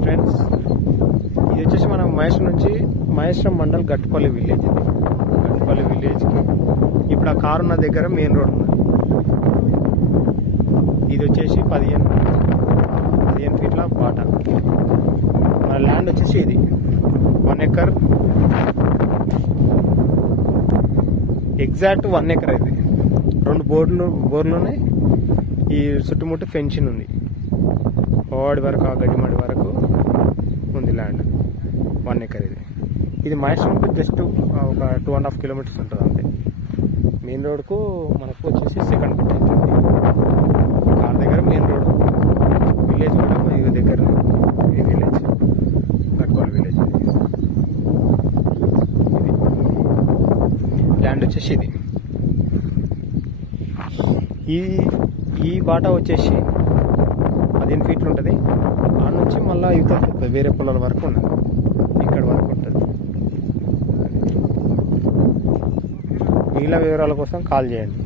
Hi friends, ఇది వచ్చేసి మనం మహేశ్వరం మండల్ గట్టుపల్లి విలేజ్. ఇది గట్టుపల్లి విలేజ్కి ఇప్పుడు ఆ కారు ఉన్న దగ్గర మెయిన్ రోడ్ ఉంది. ఇది వచ్చేసి 15 ఫీట్ల బాట. మన ల్యాండ్ వచ్చేసి ఇది 1 ఎకర్, ఎగ్జాక్ట్ 1 ఎకర్. అయితే 2 బోర్లున్నాయి. ఈ చుట్టుముట్టు ఫెన్షన్ ఉంది. ఓడి వరకు ఆ గడిమడి వరకు ఉంది ల్యాండ్. 1 ఎకర్. ఇది మహేశ్వరంకు జస్ట్ ఒక 2.5 కిలోమీటర్స్ ఉంటుంది అంతే. మెయిన్ రోడ్కు మనకు వచ్చేసి సెకండ్ బిట్ అవుతుంది. కార్ దగ్గర మెయిన్ రోడ్, విలేజ్ కూడా ఇది దగ్గర. ఇది విలేజ్, గట్వాల్ విలేజ్. ఇది ల్యాండ్ వచ్చేసి ఇది. ఈ బాట వచ్చేసి 15 ఫీట్లు ఉంటుంది. ఆ నుంచి మళ్ళీ యువత వేరే పొలాల వరకు ఉన్నది. ఇక్కడ వరకు ఉంటుంది. మిగిలిన వివరాల కోసం కాల్ చేయండి.